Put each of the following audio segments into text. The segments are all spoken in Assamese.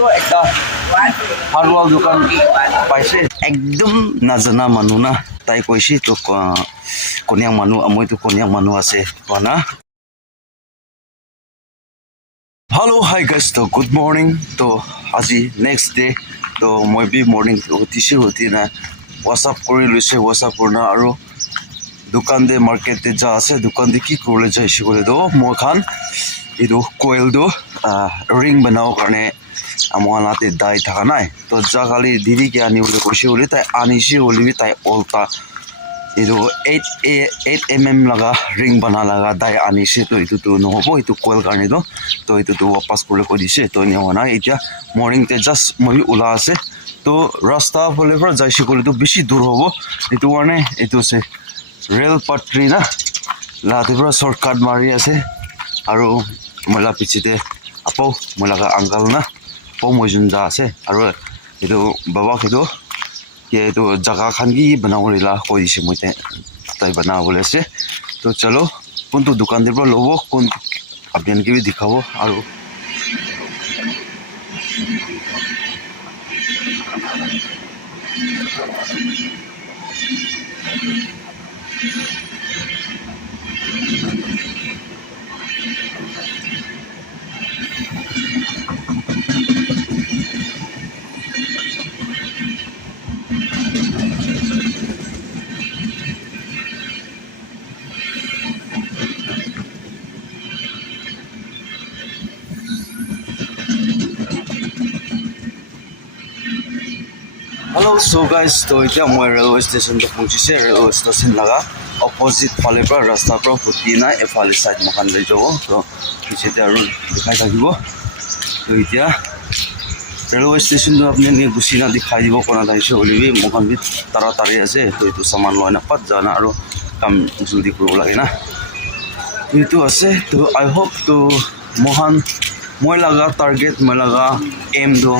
তো একটা হারওয়াল দোকান পাইছে একদম নাজানা মানুহ না তাই কৈছি তো কনিয়াং মানুহ মইতো কনিয়াং মানুহ আছে কোৱা না Hello, hi guys. So good morning. So আজি next day. So মই বি morning উঠি না WhatsApp কৰি লৈছে WhatsApp কৰনা আৰু দোকান দে মাৰ্কেট দে যা আছে দোকান দে কি কৰিলে যাইছে কৰে দো মই খান ইদো কোয়েল দো ৰিং বনাও কাৰণে আমাৰ নাতে দাই থাকা নাই তো যা খালি দিদি কি আনিবলৈ কৈছে বুলি তাই আনিছে বুলি তাই অলটা ইদো 8 mm laga ring bana laga dai anise to itu to no hobo itu coil karne do to itu to wapas kore ko dise to ne hona etia morning te just moi ula ase to rasta bole pra jaisi kole to beshi dur hobo itu warne itu se rail patri na la te pra shortcut mari ase aru mola pichite apo mola ga uncle na po mojun ja ase aru itu baba kido ये तो जगह खान की बनाओ ला कोई से मुझे ताई बना बोले से तो चलो कौन तो दुकान दे पर लोगों कौन अपने के भी दिखाओ और Hello, so guys, तो इतना मैं रेलवे स्टेशन तो पहुंची से रेलवे स्टेशन लगा ऑपोजिट फाले पर रास्ता पर होती ना ए फाले साइड मकान ले जाओ तो पीछे ते आरो दिखाई থাকিবो तो इतना रेलवे स्टेशन तो अपने ने गुसिना दिखाई दिबो कोना दाइसे होलिबी मकान भी तारातारी আছে तो इतो सामान लय ना पत जाना आरो काम जल्दी करबो লাগে ना इतो আছে तो आई होप तो मोहन মই লাগা টার্গেট মই লাগা এম দো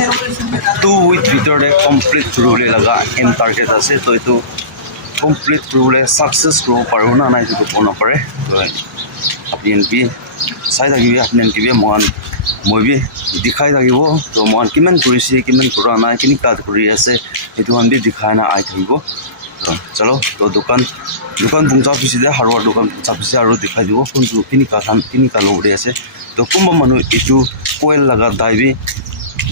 2 উইক ভিতরে কমপ্লিট করলে লাগা এম টার্গেট আছে তো এটো কমপ্লিট করলে সাকসেস করব পারো না নাই তো কোন পারে তো আপনি বি চাই থাকিবি আপনি কি বি মই বি দেখাই থাকিব তো মন কিমান কৰিছে কিমান কৰা নাই কিনি কাজ কৰি আছে এটো আমি দেখাই না আই থাকিব তো চলো তো দোকান পঞ্জাব পিছে হারওয়ার দোকান পঞ্জাব পিছে আৰু দেখাই দিব কোনটো কিনি কা লগৰে আছে তো কোনবা মানুহ এটো কোয়েল লাগা দাইবি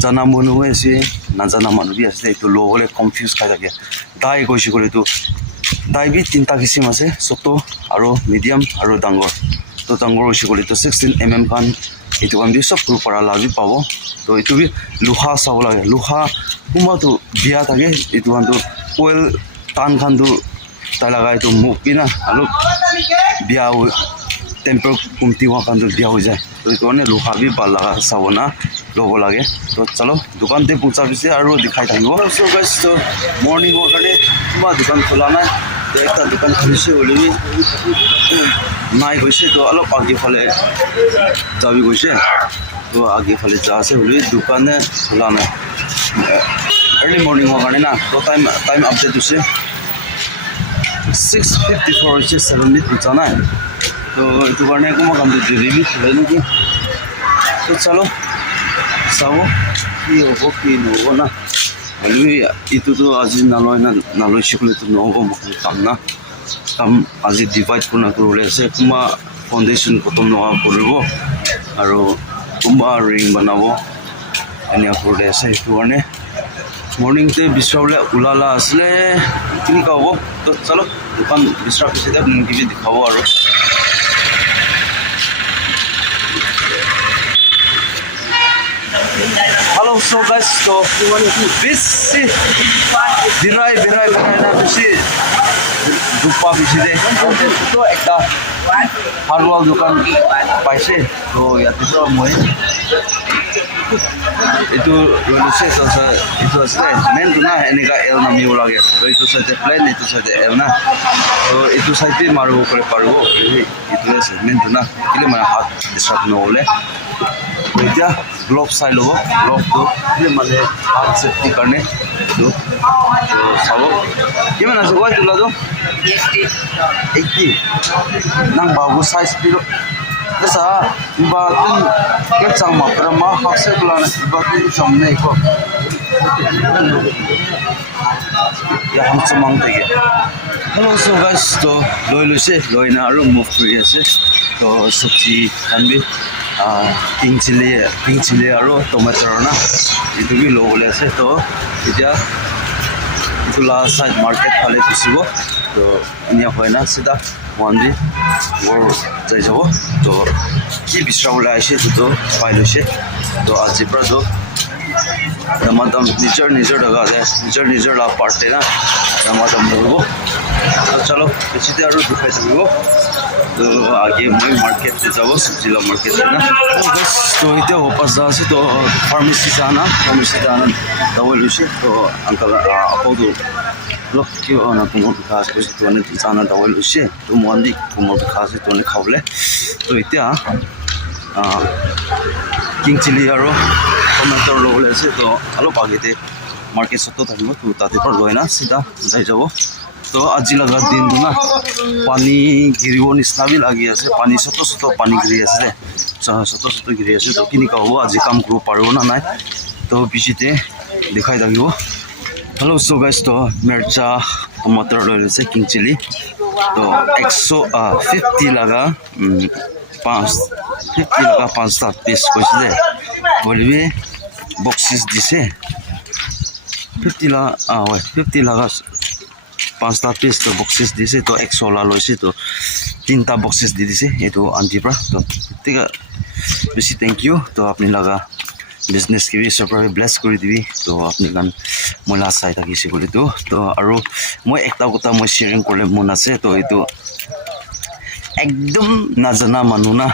জানা মনু আছে না জানা মানুহ বি আছে এটো লগলে কনফিউজ খাই থাকে দাই কৈছে কৰি তো দাইবি তিনটা কিসিম আছে ছোট আৰু মিডিয়াম আৰু ডাঙৰ তো ডাঙৰ হৈছে কৰি তো 16 mm কান এটো কান বি সব গ্ৰুপ পৰা লাগি পাব তো এটো বি লোহা চাব লাগে লোহা কোনবা তো বিয়া থাকে এটো কান তো কোয়েল টান খান তো তাই লাগাই তো মুখ বিনা আৰু বিয়া टेम्पर कुमती हुआ कान दिया हो जाए तो इतो ने लोहा भी बाल लगा सावना लोगो लागे तो चलो दुकान ते पूछा पिसे आरो दिखाई थाइबो सो गाइस तो मॉर्निंग वगरे मा दुकान खोला ना तो एक दुकान खुलिसे होलिबी नाइ गइसे तो अलग आगे फाले जाबी गइसे तो आगे फाले जासे होलिबी दुकान ने खोला ना अर्ली मॉर्निंग वगरे ना तो टाइम अपडेट होसे 6:54 से 7 मिनट बचाना है तो itu karena aku makan di diri ini ki तो चलो सावो की होबो की नहो ना अनि इतो तो আজি नालय सिकुले तो नहो मखन काम আজি डिवाइड करना करले আছে कुमा फाउंडेशन खतम नहा करबो আৰু कुमा रिंग बनाबो एनिया करले আছে इतो কাৰণে मॉर्निंग ते बिस्रावले उलाला असले किनि कहबो तो चलो दुकान बिस्रा पिसे तक मुंगी भी दिखाबो আৰু Hello, so guys, so busy. Birai na busy. Dupa busy de. तो एकटा हारवाल दुकान पाइसे तो याते तो মই itu luluse so itu asle men tu na enega el na miu lage to itu saje plan itu saje el na to itu saite maru kore parbo itu es men tu na kile mana hat disat no ole এতিয়া গ্লোভ চাই ল'ব গ্লোভটো মানে হাত সেফটি কাৰণে তো চাব কিমান আছে কয় তোলাটো 80 নাং বাবু size পিৰো Sa iba din ketsang maprama hakse plan iba din samne ko. Ya ham samang tege. Hello so guys to loilu se loina aru move kuri ase. To sabji kanbi king chili aru tomato na itu bi lo bole ase to etia itu la side market phale gusibo to inia hoina sida Monday or jai jabo to ki bisra ola aise to pailo se to aji pra do damadam nijor daga de nijor la parte na damadam dobo to chalo pechite aru dikhai dibo to आगे मैं मार्केट से जाओ सब्जी ला मार्केट है ना बस तो इधर वापस जा से तो फार्मेसी जाना दवा लुसे तो अंकल आपको तो लोग क्यों ना तुम खास कुछ तो ने जाना दवा लुसे तो मंदी तुम खास तो ने खावले तो इधर किंग चिली यारो टमाटो लोगले से तो आलो पागे थे मार्केट से तो थाकिबो तो ताते पर लोइना सीधा जाई जाबो तो আজি লগা দিন না পানী গিৰিব নিচিনা বি লাগি আছে পানী সত পানী গিৰি আছে সত গিৰি আছে তো কিনি কাব আজি কাম কৰিব পাৰিব না নাই তো পিছতে দেখাই থাকিব हेलो सो गाइस तो मिर्चा टमाटर লৈ লৈছে কিং চিলি তো 150 लगा 5টা পিস কৈছে বলিবি বক্সিস দিছে 50 लगा 5টা পিস তো বক্সিস দিছে তো 100 লা লৈছে তো 3টা বক্সিস দি দিছে এটো আন্টি পৰা তো ঠিক আছে বেশি থ্যাংক ইউ তো আপনি লাগা बिजनेस की भी सब ब्लेस कर दी तो अपनी गान मोला चाय थी तो और मैं एक मैं शेयरिंग कर मन आसे तो ये एकदम नाजाना मानु ना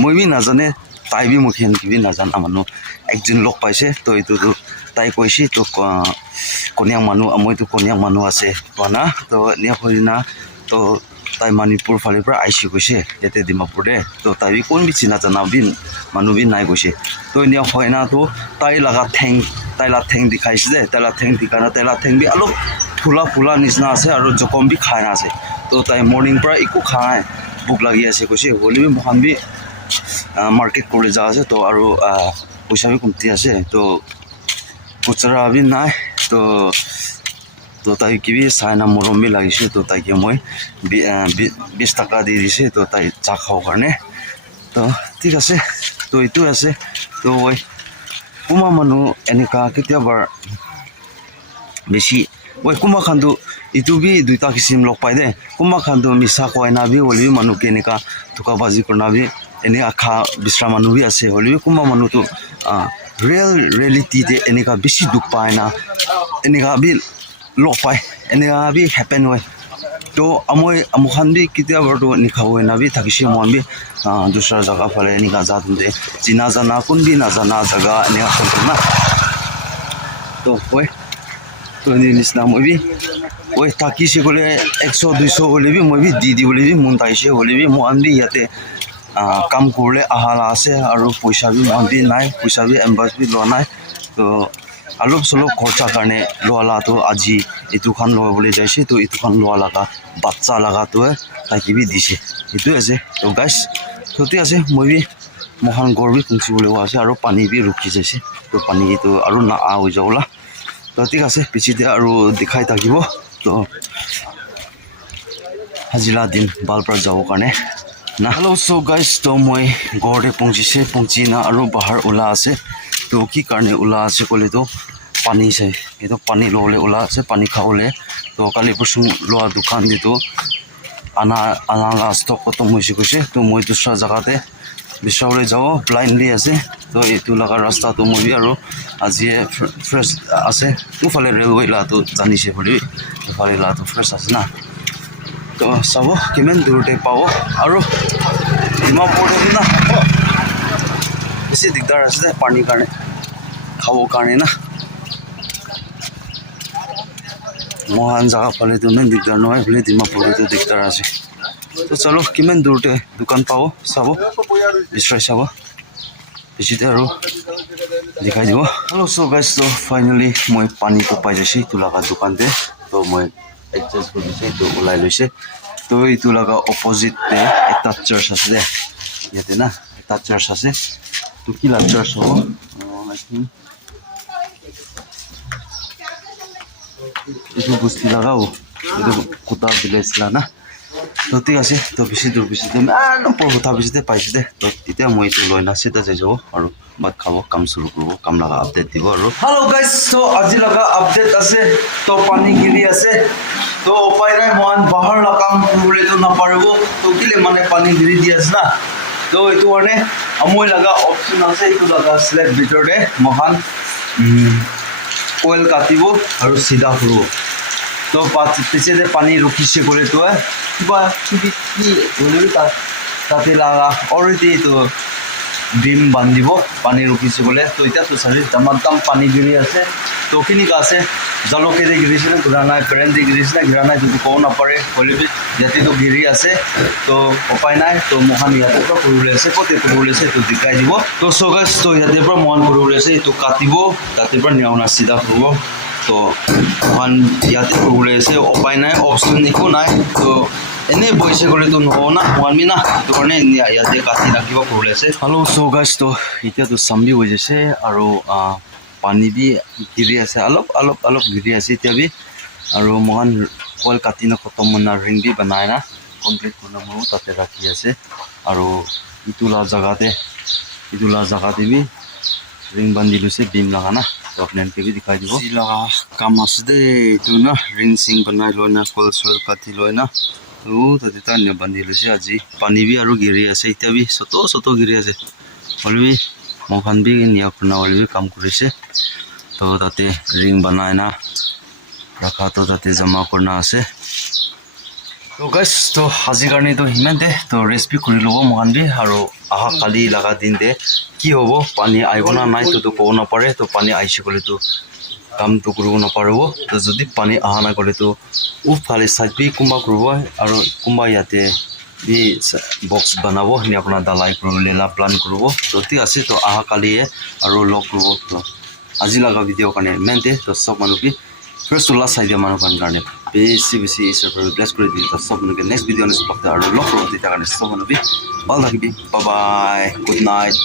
मैं भी नाजाने ताई भी मुखियान की भी नाजाना मानु एकजन लग पासे तो ये ताई कैसे तो कनिया मानु मैं तो कनिया मानु आसे ना तो ना तो ताई मणिपुर फाले आईसी कैसे ये डिमापुर दे तो ताई भी कौन भी चिना जाना भी मानु भी नाई कैसे तो इनिया होना तो ताई लगा थेंग दिखाई दे ताइला थेंग दिखाना ताइला थेंग भी अलग फुला निचना आसे और जखम भी खाना आसे तो ताई मॉर्निंग पर इको खाए भूख लगी आसे कैसे होली भी मोहन भी मार्केट कर जा आसे तो और पैसा भी कमती आसे तो खुचरा भी नाई तो ताई की भी साइना मरम भी लगे तो ताई के मैं 20 टका दी दिसे तो ताई चाह खाओ करने तो ठीक है तो ये আছে तो वही कुमा मानु एनेका केतियाबार बेसी वही कुमा खानदु इतु भी दुईटा किसिम लग पाए दे कुमा खानदु मिसा कोयना भी होली मानु केनेका धोखाबाजी करना भी एने आखा बिस्रा मानु भी আছে होली कुमा मानु तो रियलिटी दे एनेका बेसी दुख पाए ना एनेका भी लग पाए एनेका भी हैपन हुए तो अमुखान भी कितना बार तो निखा हुए ना भी थकिसी मन भी दूसरा जगह फले निका जाते दे जिना जाना कौन भी ना जाना जगह निका चलते ना तो वही तो निस्ना मैं भी वही थकी से बोले 100-200 होले भी मैं भी दी बोले भी मन ताइसे होले भी मन भी याते काम करले आहाला से और पैसा भी मन भी नाई पैसा भी एम्बास भी लो नाई तो अलग सलग खर्चा करने लोला तो আজি इतु खान लो बोले जाइसे तो इतु खान लोआ लगा बच्चा लगा तो है ताकि भी दिसे इतु ऐसे तो गाइस छोटे ऐसे मैं भी मोहन गोर भी पुंची बोले हुआ से और पानी भी रुकी जैसे तो पानी तो और ना आ हो जाओला तो ठीक है पीछे और दिखाई থাকিব तो हाजिला दिन बाल पर जाओ करने ना हेलो सो गाइस तो मैं गोरे पुंची ना और बाहर ओला आसे तो की करने ओला आसे कोले तो पानी से ये तो पानी लोले ओला से पानी खाओले तो काली परसों लोआ दुकान दी तो आना स्टॉक को तो मुझे कुछ तो मैं दूसरा जगह पे बिस्रावले जाओ ब्लाइंडली आसे तो ये लगा रास्ता तो मैं भी और आज ये फ्रेश आसे तो फाले रेलवे ला तो जानी से पड़ी फाले ला तो फ्रेश आसे ना तो सब किमेन दूरते पाओ और डिमापुर ना बेसि दिगदार आसे पानी कारण खाओ कारण ना मोहन जगह पाले तो मैं दिगदार नय बोले डिमापुर तो दिगदार आसे तो चलो किमेन दूरते दुकान पाओ सब बिस्राय सब बेसिते और दिखाई দিব हेलो सो गाइस तो फाइनली मैं पानी तो पाई जाइसे तो लगा दुकान दे तो मैं एडजस्ट कर दिसे तो ओलाई लैसे तो ये लगा अपोजिट पे एक चर्च आसे ইয়াতে না এটা চার্চ আছে তো কি লাগ চার্চ হ'ব আই think itu gusti lagao itu kota village la na to ঠিক আছে তো বেশি দূর পর কথা বেশিতে পাইছে দে তো এতিয়া মই তো লয় না সেটা যাই যাব আৰু বাদ খাব কাম শুৰু কৰব কাম লাগা আপডেট দিব আৰু হ্যালো গাইস তো আজি লাগা আপডেট আছে তো পানী গিৰি আছে তো উপায় নাই মন বাহিৰ লা কাম কৰিলে তো না পাৰিব তো কিলে মানে পানী গিৰি দি আছে না তো এইটো মানে মই লাগা অপচন আছে এইটো লাগা স্লেব ভিতৰতে মহান oil কাটিব আৰু সিধা কৰিব তো পিছে যে পানী ৰখিছে কৰে তো কিবা কি বলিবি তাতে লাগা অলৰেডি তো ডিম বান্ধিব পানী ৰখিছে গলে তো এতিয়া তো চাৰি দাম পানী গিৰি আছে তো কিনিকা আছে জালকে দি গিৰিছে না গুৰানাই কাৰেণ্ট দি গিৰিছে না গুৰানাই যদি কও নাপাৰে বলিবি ইয়াতে তো গিৰি আছে তো উপায় নাই তো মহান ইয়াতে পৰা কৰিবলৈ আছে কতে কৰিবলৈ আছে তো দেখাই দিব তো সগাস তো ইয়াতে পৰা মহান কৰিবলৈ আছে তো কাটিব তাতে পৰা নিয়াউনা সিধা কৰিব তো মহান ইয়াতে কৰিবলৈ আছে উপায় নাই অপচন একো নাই তো এনে বইছে গলে তো নহব না মহানমি না তো কাৰণে ইয়াতে কাটি ৰাখিব কৰিবলৈ আছে হেল্ল' সগাস তো এতিয়া তো সামবি হৈ যাইছে আৰু পানী বি গিৰি আছে অলপ গিৰি আছে এতিয়া বি আৰু মহান কল কাটি না খতম মনা ৰিং বি বনাই না কমপ্লিট কৰা মোৰ তাতে ৰাখি আছে আৰু ইটোলা জাগাতে বি ৰিং বান্ধি লৈছে বিম লগা না তো আপোনালোকে বি দেখাই দিব যি লগা কাম আছে দে এইটো না ৰিং সিং বনাই লৈ না কল চল কাটি লৈ না তো তাতে তাৰ বান্ধি লৈছে আজি পানী বি আৰু গিৰি আছে এতিয়া বি চত গিৰি আছে হ'লে মহান বি নিয়া খুনা হ'লে কাম কৰিছে তো তাতে ৰিং বনাই না ৰাখা তো তাতে জমা কৰনা আছে তো গাইস তো আজি কাৰণে তো হিমান দে তো ৰেচিপি কৰি ল'ব মহান বি আৰু আহা কালি লগা দিন দে কি হ'ব পানী আহিব না নাই তো ক'ব নাপাৰে তো পানী আহিছে গ'লে তো কামটো কৰিব নাপাৰিব তো যদি পানী অহা নাই গ'লে তো ফালে চাইড বি কোনোবা কৰিব আৰু কোনোবা ইয়াতে বি বক্স বনাব নি আপোনাৰ দালাই কৰিবলৈ প্লান কৰিব তো ঠিক আছে তো আহা কালিয়ে আৰু লগ কৰিব তো আজি লগা ভিডিঅ' কাৰণে মেইন দে তো চব মানুহ বি ফাৰ্ষ্ট লাষ্ট চাই দিয়া মানুহ কাৰণে বেছি ঈশ্বৰ ব্লেছ কৰি দিলে তো চব মানুহকে নেক্সট ভিডিঅ' নেক্সট ব্লগতে আৰু লগ কৰিব তেতিয়া কাৰণে চব মানুহ বি ভাল থাকিবি বাই বাই গুড নাইট